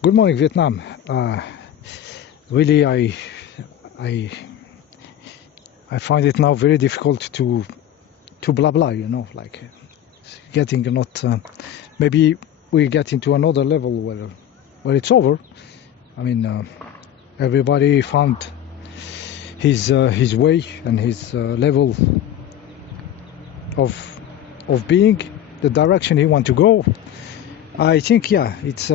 Good morning, Vietnam. Really, I, I find it now very difficult to blah blah. Like getting not. Maybe we get into another level where it's over. I mean, everybody found his way and his level of being, the direction he want to go. I think, yeah, it's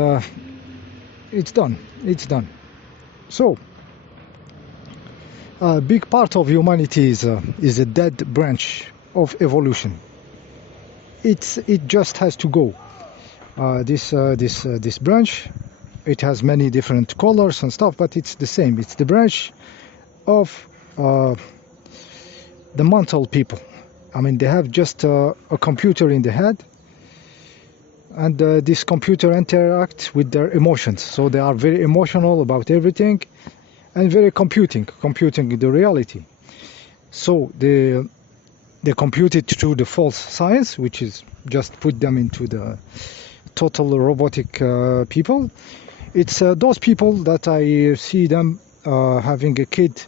done. It's done. So, a big part of humanity is a dead branch of evolution. It just has to go. This branch, it has many different colors and stuff, but it's the same. It's the branch of the mental people. I mean, they have just a computer in the head, and this computer interacts with their emotions. So they are very emotional about everything, and very computing the reality. So they compute it through the false science, which is just put them into the total robotic people. It's those people that I see them having a kid,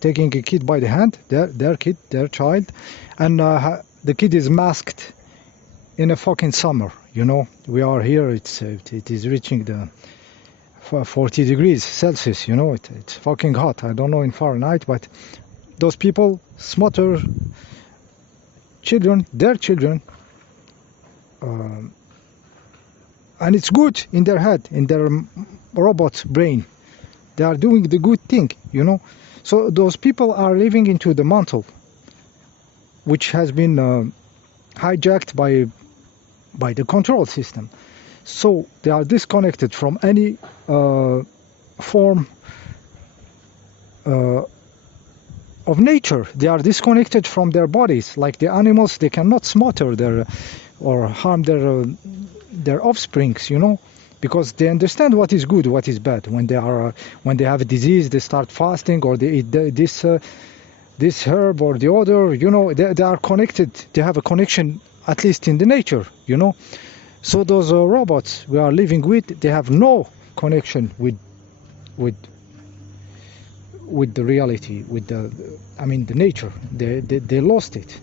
taking a kid by the hand, their kid, their child, and the kid is masked in a fucking summer. We are here. It is reaching the 40 degrees Celsius. It's fucking hot. I don't know in Fahrenheit, but those people smother children, their children, and it's good in their head, in their robot brain. They are doing the good thing, So those people are living into the mantle, which has been hijacked by the control system. So they are disconnected from any form of nature. They are disconnected from their bodies. Like the animals, they cannot smother or harm their offsprings, because they understand what is good, what is bad. When they have a disease, they start fasting, or they eat this herb or the other. They are connected. They have a connection, at least in the nature. So those robots we are living with, they have no connection with the reality, with the nature. They lost it.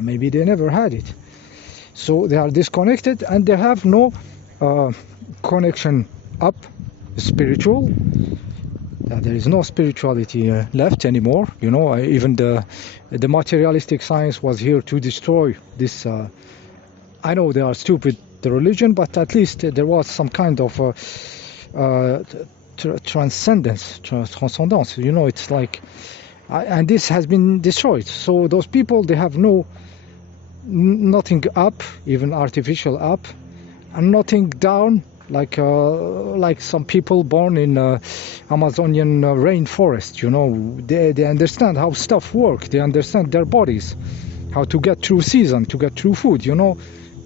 Maybe they never had it. So they are disconnected, and they have no connection up, spiritual. There is no spirituality left anymore. Even the materialistic science was here to destroy this. I know they are stupid, the religion, but at least there was some kind of transcendence. It's like, and this has been destroyed. So those people, they have nothing up, even artificial up, and nothing down, like some people born in Amazonian rainforest. They understand how stuff works. They understand their bodies, how to get through season, to get through food.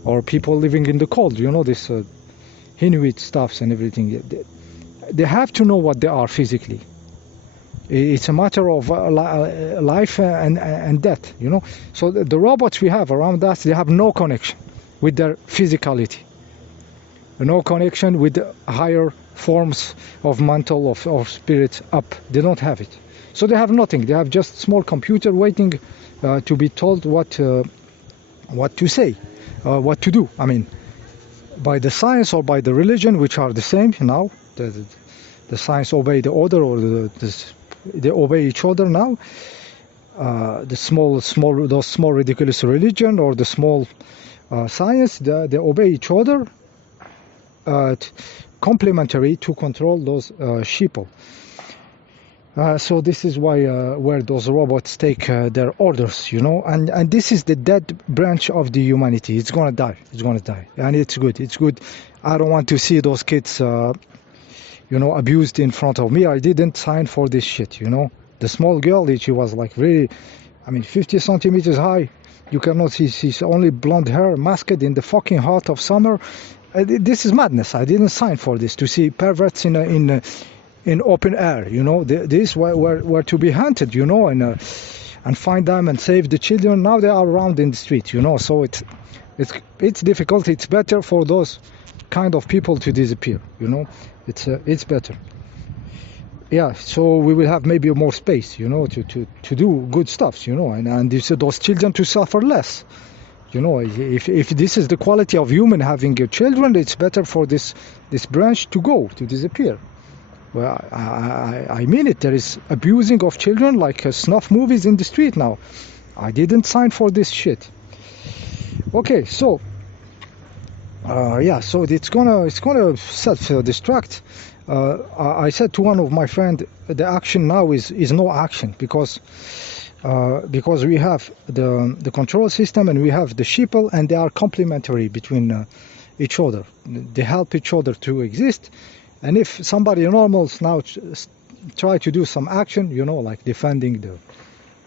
Or people living in the cold. This Inuit stuffs and everything. They have to know what they are physically. It's a matter of life and death. So the robots we have around us, they have no connection with their physicality. No connection with the higher forms of mental, of spirit up. They don't have it. So they have nothing. They have just small computer waiting to be told what to say, what to do. I mean, by the science or by the religion, which are the same now. The science obey the order, or they obey each other now. Those small ridiculous religion, or the small science, they obey each other. Complementary to control those sheeple. So this is why where those robots take their orders, and this is the dead branch of the humanity. It's gonna die, and it's good. I don't want to see those kids abused in front of me. I didn't sign for this shit. The small girl, she was like really, 50 centimeters high. You cannot see, she's only blonde hair, masked in the fucking heart of summer. This is madness. I didn't sign for this, to see perverts in in open air, you know. These were to be hunted, you know, and find them and save the children. Now they are around in the street, you know. So it's difficult. It's better for those kind of people to disappear, you know. It's better. Yeah, so we will have maybe more space, you know, to do good stuff, you know, and those children to suffer less. You know, if this is the quality of human having children, it's better for this branch to disappear. Well, I mean it. There is abusing of children like snuff movies in the street now. I didn't sign for this shit. Okay, so yeah, so it's gonna self-destruct. I said to one of my friend, the action now is no action because we have the control system and we have the sheeple, and they are complementary between each other. They help each other to exist. And if somebody normals now try to do some action, you know, like defending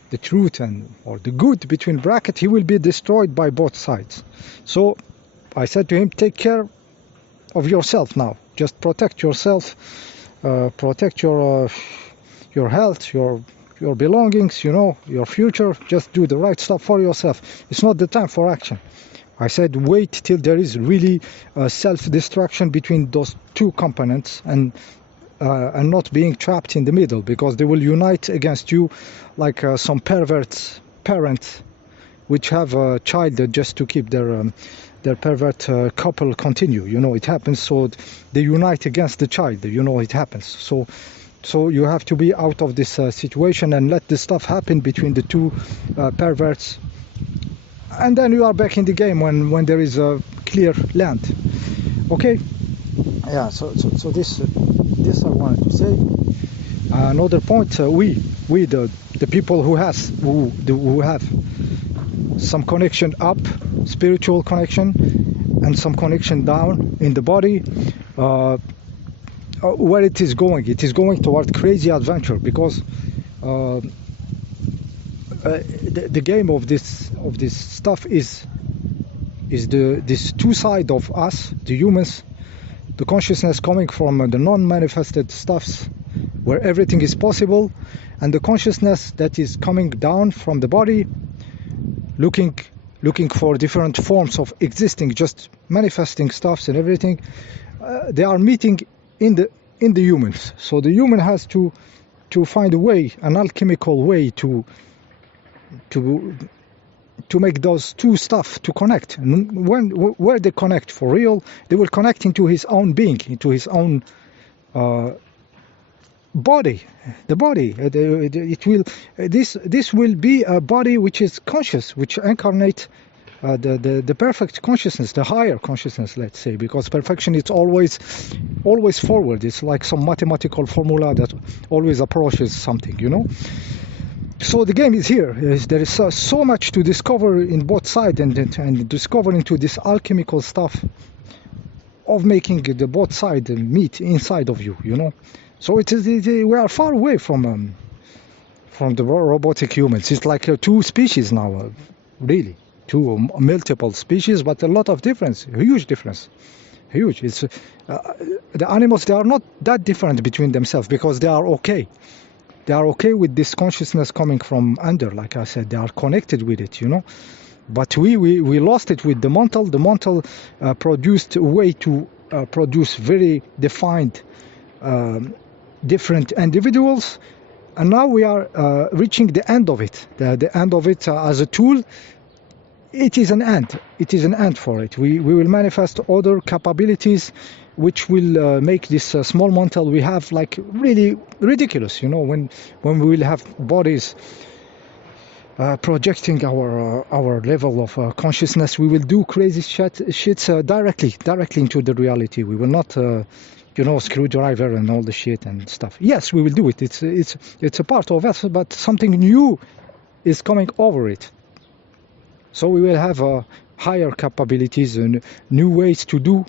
the truth or the good between brackets, he will be destroyed by both sides. So I said to him, take care of yourself now. Just protect yourself, protect your health, your belongings, you know, your future. Just do the right stuff for yourself. It's not the time for action. I said wait till there is really self-destruction between those two components and not being trapped in the middle, because they will unite against you like some pervert parents which have a child just to keep their pervert couple continue. You know, it happens. So they unite against the child. You know, it happens. So you have to be out of this situation and let the stuff happen between the two perverts. And then you are back in the game when there is a clear land. Okay? Yeah, so this I wanted to say. Another point, we the people who have some connection up, spiritual connection, and some connection down in the body, where it is going toward crazy adventure, because the game of this stuff is this two side of us, the humans, the consciousness coming from the non-manifested stuffs where everything is possible, and the consciousness that is coming down from the body, looking for different forms of existing, just manifesting stuffs and everything. They are meeting in the humans. So the human has to find a way, an alchemical way to make those two stuff to connect. And where they connect for real, they will connect into his own being, into his own body. The body, this will be a body which is conscious, which incarnate the perfect consciousness, the higher consciousness, let's say, because perfection is always forward. It's like some mathematical formula that always approaches something, you know. So the game is here. There is so much to discover in both sides, and discover into this alchemical stuff of making the both sides meet inside of you, you know. So we are far away from the robotic humans. It's like two species now, really, two multiple species, but a lot of difference, huge difference, huge. It's the animals, they are not that different between themselves, because they are okay. They are okay with this consciousness coming from under, like I said. They are connected with it, you know. But we lost it with the mantle. The mantle produced a way to produce very defined different individuals, and now we are reaching the end of it. The end of it as a tool. It is an end. It is an end for it. We will manifest other capabilities which will make this small mantle we have like really ridiculous, you know, when we will have bodies projecting our level of consciousness. We will do crazy shits directly into the reality. We will not you know, screwdriver and all the shit and stuff. Yes, we will do it. It's a part of us, but something new is coming over it. So we will have higher capabilities and new ways to do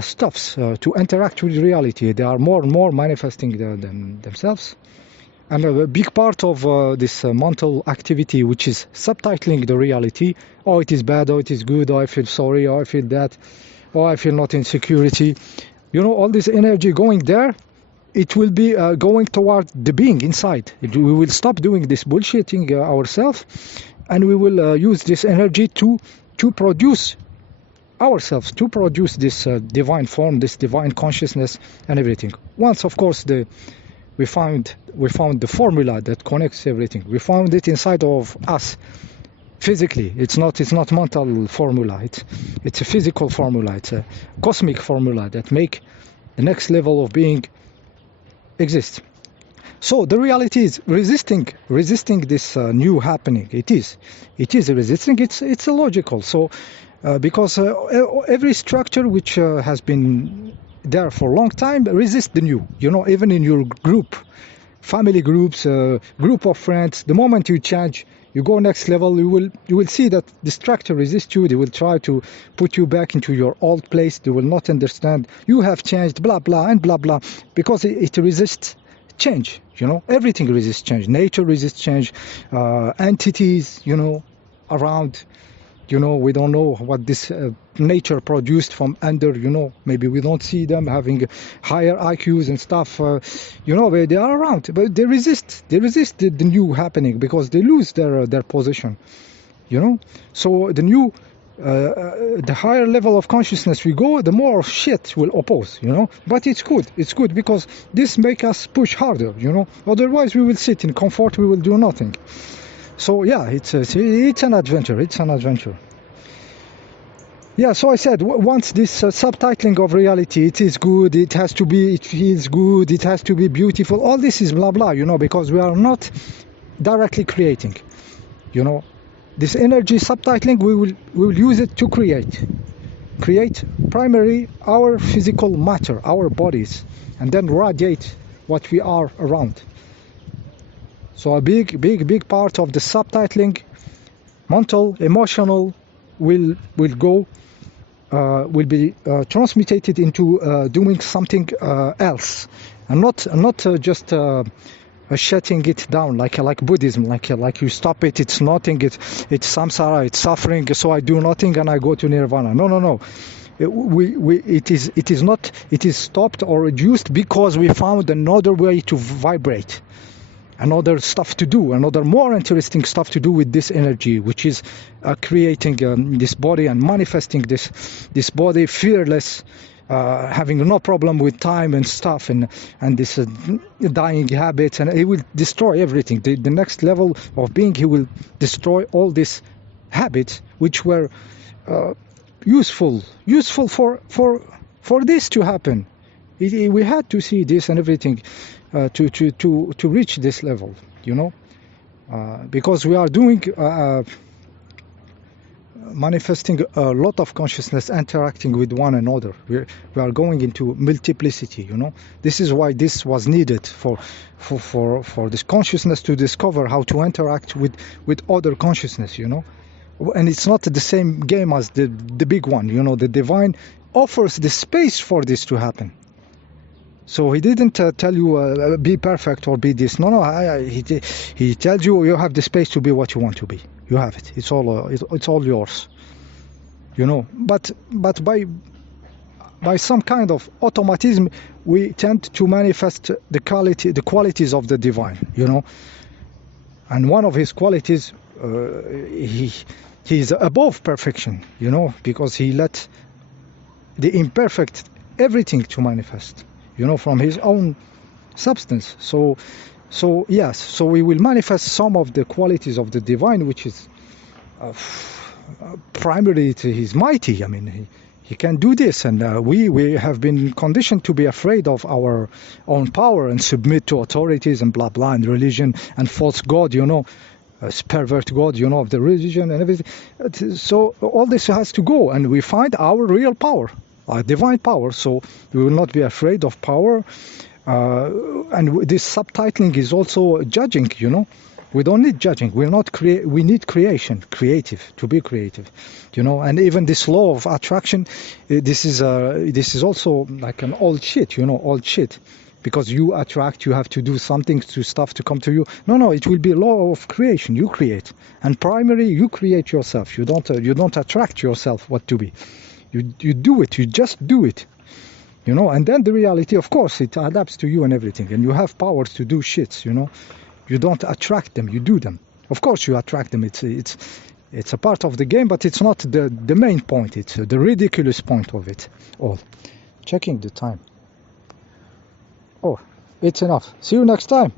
stuffs, to interact with reality. They are more and more manifesting themselves. And a big part of this mental activity, which is subtitling the reality. Oh, it is bad. Oh, it is good. Oh, I feel sorry. Oh, I feel that. Oh, I feel not insecurity. You know, all this energy going there it will be going toward the being inside. We will stop doing this bullshitting ourselves, and we will use this energy to produce ourselves, to produce this divine form, this divine consciousness, and everything. Once, of course, we found the formula that connects everything. We found it inside of us, physically. It's not mental formula. It's a physical formula. It's a cosmic formula that make the next level of being exist. So the reality is resisting this new happening. It is resisting. It's illogical. So because every structure which has been there for a long time resists the new. You know, even in your group, family groups, group of friends, the moment you change, you go next level, you will see that the structure resists you. They will try to put you back into your old place. They will not understand you have changed, blah blah and blah blah, because it resists change. You know, everything resists change. Nature resists change. Entities, you know, around, you know, we don't know what this nature produced from under, you know, maybe we don't see them having higher IQs and stuff, you know, they are around, but they resist the new happening, because they lose their position, you know. So the new, the higher level of consciousness we go, the more shit will oppose, you know. But it's good because this make us push harder, you know. Otherwise we will sit in comfort, we will do nothing. So yeah, it's an adventure. Yeah, so I said, once this subtitling of reality, it is good, it has to be, it feels good, it has to be beautiful, all this is blah blah, you know, because we are not directly creating, you know. This energy subtitling, we will use it to create primarily our physical matter, our bodies, and then radiate what we are around. So a big part of the subtitling, mental, emotional, will be transmitted into doing something else, and not just shutting it down like Buddhism, like you stop it, it's nothing, it's samsara, it's suffering, so I do nothing and I go to nirvana. No. It is stopped or reduced because we found another way to vibrate. Another stuff to do, another more interesting stuff to do with this energy, which is creating this body and manifesting this body fearless, having no problem with time and stuff, and this dying habits, and it will destroy everything. The next level of being, he will destroy all these habits which were useful for this to happen. We had to see this and everything to reach this level, you know, because we are doing manifesting a lot of consciousness interacting with one another. We are going into multiplicity, you know. This is why this was needed for this consciousness to discover how to interact with other consciousness, you know. And it's not the same game as the big one, you know. The divine offers the space for this to happen. So he didn't tell you be perfect or be this. No. He tells you have the space to be what you want to be. You have it. It's all yours. You know. But by some kind of automatism, we tend to manifest the qualities of the divine. You know. And one of his qualities, he's above perfection. You know, because he let the imperfect everything to manifest. You know, from his own substance. So yes, so we will manifest some of the qualities of the divine, which is primarily he's mighty. I mean, he can do this, and we have been conditioned to be afraid of our own power and submit to authorities and blah blah, and religion and false god, you know, pervert god, you know, of the religion and everything. So all this has to go, and we find our real power. Our divine power, so we will not be afraid of power, and this subtitling is also judging. You know, we don't need judging. We need creative to be creative. You know, and even this law of attraction, this is also like an old shit. You know, old shit, because you attract, you have to do something to stuff to come to you. No, it will be a law of creation. You create, and primarily you create yourself. You don't attract yourself what to be. You do it. You just do it. you know. And then the reality, of course, it adapts to you and everything, and you have powers to do shits, you know. You don't attract them, you do them. Of course you attract them, it's a part of the game, but it's not the main point. It's the ridiculous point of it all. Checking the time. Oh, it's enough. See you next time.